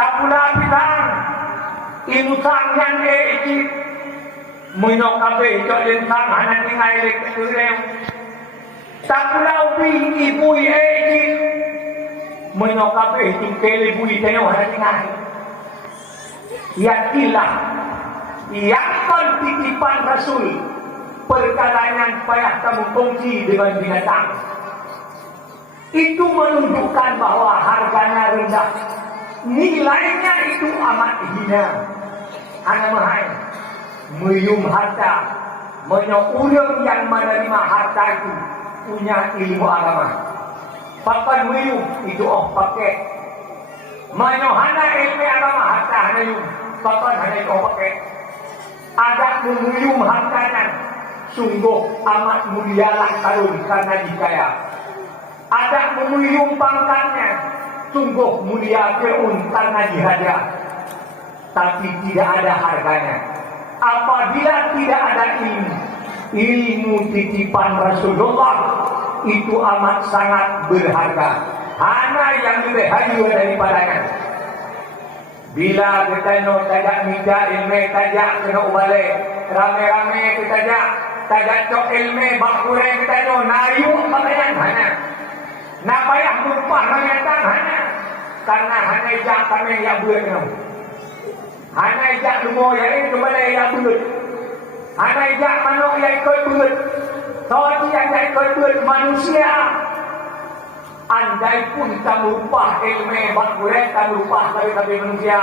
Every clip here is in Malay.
tak pula bidang inusan yang iki menyok kabeh cok lintang hana tinggal lek kurang tak pula ubi ibu iki menyok kabeh tingkel ibu itayo hana tinggal yakilah yang titipan Rasul perkalangan payah kamu kongsi dengan binatang itu menunjukkan bahwa harganya rendah, nilainya itu amat hina. Hanya mahal meyum harta, menyokong yang menerima harta itu punya ilmu agama. Papan meyum itu pakai, menyohana ilmu agama harta hanya yum, papan hanya itu pakai. Ada meyum hartanya, sungguh amat mulialah karun karena dikaya. Ada memuyung pangkatnya, sungguh mulia Fir'aun karena dihajar, tapi tidak ada harganya. Apabila tidak ada ilmu titipan Rasulullah itu amat sangat berharga. Hanya yang lebih hayu daripadanya. Bila kita tajak minta ilmu tajak kena ubalik, rame-rame kita tajak cok ilmu bakureng kita nayu pakaian hanya. Nak payah lupa mengatang hanya karena hanya jak kami yang buat kamu. Hanya jak lumur yang itu kembali yang buat. Hanya jak manuk yang ikut buat. Tawati yang ikut buat manusia. Andai pun kamu lupa ilmu bakuleh kamu lupa kami manusia.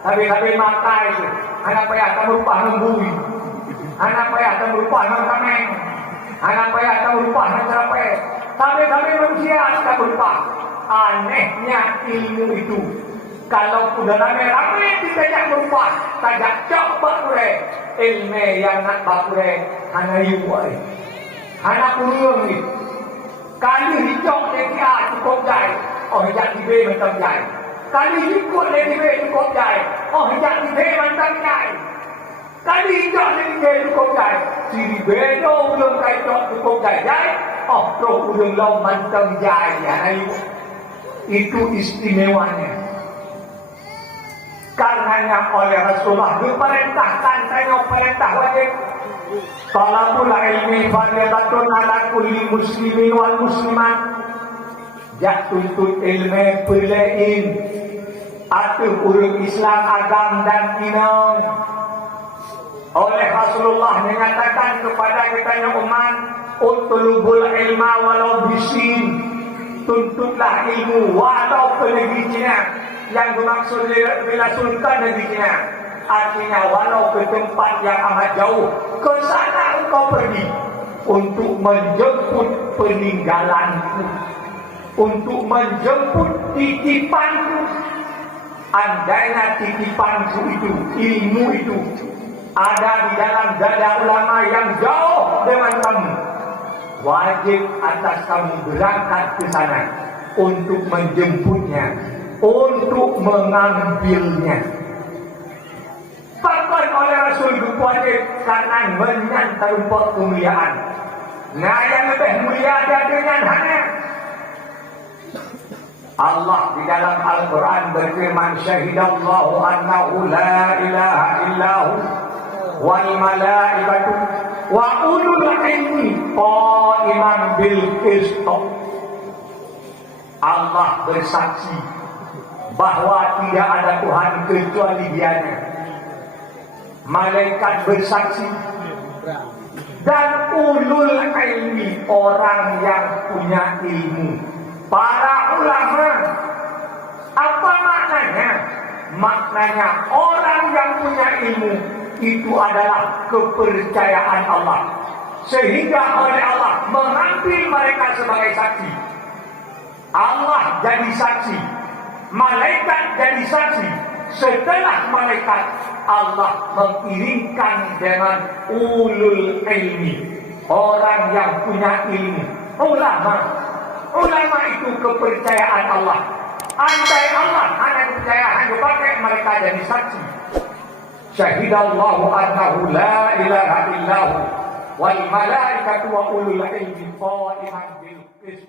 Kami makai itu. Hanya payah kamu lupa membui. Hanya payah kamu lupa nongkameng. Hanya payah kamu lupa nongcapai. Kami manusia kita lupa. Anehnya ilmu itu. Kalau sudah rame-rame tidak lupa. Tajak cok bakure. Ilmu yang nak bakure. Hanya yuwai. Hanya kurung ni. Kali hijau dia cukup jai. Oh hijau tiba macam jai. Kali ikut dia tiba cukup jai. Oh hijau tiba macam jai. Kali hijau dia cukup jai. Siri bedo belum kaitot cukup jai. Oh, roh udang lau mantang jaya itu istimewanya. Karenanya oleh Rasulullah diperintahkan saya perintah wajib. Talabul ilmi fardhatun ala kulli muslimin wal muslimat. Jak tuntut ilmu perlain atuh urang Islam agam dan inang. Oleh Rasulullah mengatakan kepada kita umat utlubul ilma walau bisin, tuntutlah ilmu walau ke negeri Cina. Yang bermaksud bila sultan negeri Cina artinya walau ke tempat yang amat jauh, ke sana engkau pergi untuk menjemput peninggalanku, untuk menjemput titipanku. Andainya titipanku itu, ilmu itu ada di dalam dada ulama yang jauh dengan kamu, wajib atas kamu berangkat ke sana untuk menjemputnya, untuk mengambilnya. Bahkan oleh Rasul wajib karena menyantap rumput kemuliaan. Nah yang lebih mulia ada dengan hanya Allah di dalam Al-Quran berfirman, syahidallahu annahu la ilaha illahu wal malaikatu wa ulul ilmi qaiman bil qist. Allah bersaksi bahwa tidak ada Tuhan kecuali Dianya. Malaikat bersaksi dan ulul ilmi, orang yang punya ilmu, para ulama. Apa maknanya? Maknanya orang yang punya ilmu itu adalah kepercayaan Allah, sehingga oleh Allah mengambil mereka sebagai saksi. Allah jadi saksi, malaikat jadi saksi. Setelah malaikat, Allah mengirimkan dengan ulul ilmi, orang yang punya ilmu, ulama. Ulama itu kepercayaan Allah. Andai Allah hanya kepercayaan dipakai, mereka jadi saksi. Syahidallahu annahu la ilaha illahu wal malaikatu wa ulul ilmi qaiman bil qist.